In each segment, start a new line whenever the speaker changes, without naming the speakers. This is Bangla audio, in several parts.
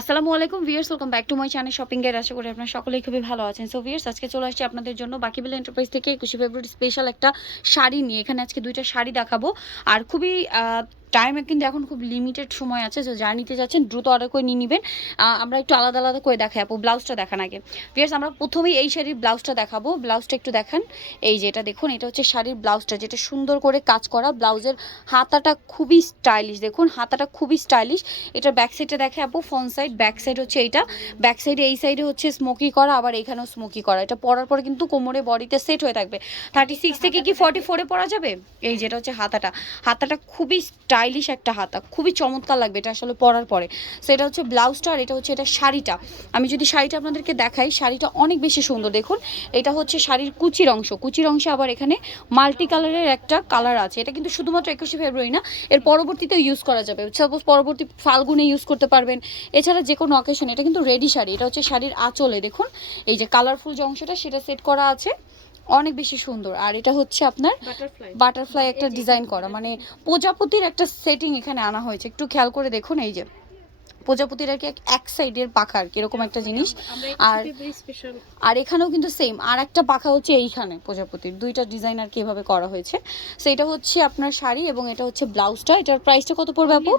আসসালামু আলাইকুম viewers welcome back to my channel shopping এর। আশা করি আপনারা সকলেই খুবই ভালো আছেন। সো ভিয়ার্স আজকে চলে আসছি আপনাদের জন্য বাকি বিল এন্টারপ্রাইজ থেকে একুশে ফেব্রুয়ারি স্পেশাল একটা শাড়ি নিয়ে। এখানে আজকে দুইটা শাড়ি দেখাবো। আর খুবই টাইমে কিন্তু এখন খুব লিমিটেড সময় আছে যে যা নিতে যাচ্ছেন দ্রুত অর্ডার করে নিয়ে নেবেন। আমরা একটু আলাদা আলাদা করে দেখাই, আপু ব্লাউজটা দেখান আগে। ভিয়ার্স আমরা প্রথমেই এই শাড়ির ব্লাউজটা দেখাবো। ব্লাউজটা একটু দেখান। এই যে এটা দেখুন, এটা হচ্ছে শাড়ির ব্লাউজটা যেটা সুন্দর করে কাজ করা। ব্লাউজের হাতাটা খুবই স্টাইলিশ দেখুন, হাতাটা খুবই স্টাইলিশ এটার ব্যাক সাইডে দেখে আপু ফ্রন্ট সাইড ব্যাক সাইড হচ্ছে এইটা। ব্যাক সাইডে এই সাইডে হচ্ছে স্মোকি করা, আবার এখানেও স্মোকি করা। এটা পরার পরে কিন্তু কোমরে বডিতে সেট হয়ে থাকবে। থার্টি সিক্স থেকে কি ফর্টি ফোরে পরা যাবে? এই যেটা হচ্ছে হাতাটা। হাতাটা খুবই স্টাইলিশ একটা হাতা। খুবই চমৎকার লাগবে এটা আসলে পরার পরে। সেটা হচ্ছে ব্লাউজটা আর এটা হচ্ছে এটা শাড়িটা। আমি যদি শাড়িটা আপনাদেরকে দেখাই, শাড়িটা অনেক বেশি সুন্দর। দেখুন, এটা হচ্ছে শাড়ির কুচির অংশ। কুচির অংশে আবার এখানে মাল্টি কালারের একটা কালার আছে। এটা কিন্তু শুধুমাত্র একুশে ফেব্রুয়ারি না, এর পরবর্তীতে ইউজ করা যাবে। সাপোজ পরবর্তী ফাল্গুনে ইউজ করতে পারবেন। এছাড়া যে কোনো অকেশন এটা কিন্তু রেডি শাড়ি। এটা হচ্ছে শাড়ির আঁচলে। দেখুন, এই যে কালারফুল যে অংশটা, সেটা সেট করা আছে। অনেক বেশি সুন্দর। আর এটা হচ্ছে আপনার
বাটারফ্লাই
বাটারফ্লাই একটা ডিজাইন করা। মানে প্রজাপতির একটা সেটিং এখানে আনা হয়েছে। একটু খেয়াল করে দেখুন এই যে। প্রজাপতির আর কি এক- সাইডের পাখা আর কি এরকম একটা জিনিস। আর আর এখানেও কিন্তু সেম আর একটা পাখা হচ্ছে এইখানে প্রজাপতির। দুইটা ডিজাইন আর কি এভাবে করা হয়েছে। সো এটা হচ্ছে আপনার শাড়ি এবং এটা হচ্ছে ব্লাউজটা। এটার প্রাইসটা কত পড়বে আপু?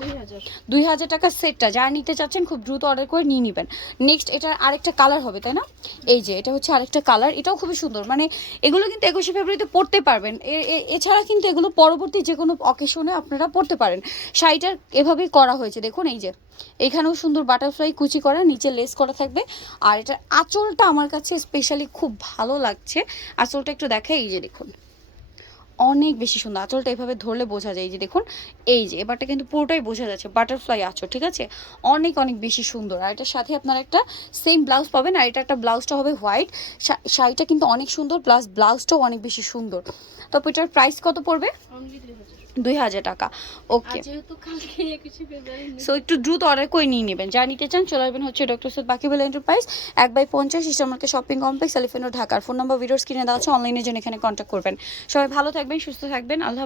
দুই হাজার। টাকার সেটটা যারা নিতে চাচ্ছেন খুব দ্রুত অর্ডার করে নিয়ে নেবেন। নেক্সট এটার আরেকটা কালার হবে তাই না? এই যে এটা হচ্ছে আরেকটা কালার এটাও খুবই সুন্দর। মানে এগুলো কিন্তু একুশে ফেব্রুয়ারিতে পড়তে পারবেন। এছাড়া কিন্তু এগুলো পরবর্তী যে কোনো অকেশনে আপনারা পড়তে পারেন। শাড়িটার এভাবেই করা হয়েছে। দেখুন এই যে এখানেও সুন্দর বাটারফ্লাই কুচি করা, নিচে লেস করা থাকবে। আর এটার আঁচলটা আমার কাছে স্পেশালি খুব ভালো লাগছে। আঁচলটা একটু দেখে, এই যে দেখুন। অনেক বেশি সুন্দর। আঁচলটা এভাবে ধরলে বোঝা যায়, এই যে দেখুন। এই যে, এবারটা কিন্তু পুরোটাই বোঝা যাচ্ছে বাটারফ্লাই আঁচল, ঠিক আছে? অনেক অনেক বেশি সুন্দর। আর এটার সাথে আপনার একটা সেম ব্লাউজ পাবেন, আর এটা একটা ব্লাউজটা হবে হোয়াইট শাড়িটা কিন্তু অনেক সুন্দর প্লাস ব্লাউজটাও অনেক বেশি সুন্দর। তারপর এটার প্রাইস কত পড়বে?
দুই হাজার
টাকা। ওকে সো একটু দ্রুত অর্ডার করে নিয়ে নেবেন। যা নিতে চান চলে আসবেন হচ্ছে ডক্টর সৈয়দ বলে এন্টারপ্রাইজ এক বাই পঞ্চাশ ইস্টামার্কে শপিং কমপ্লেক্স এলিফেন্ট ঢাকার ফোন নাম্বার ভিডিওস কিনে দেওয়া আছে। অনলাইনের জন্য এখানে কন্ট্যাক্ট করবেন। সবাই ভালো থাকবেন সুস্থ থাকবেন। আল্লাহ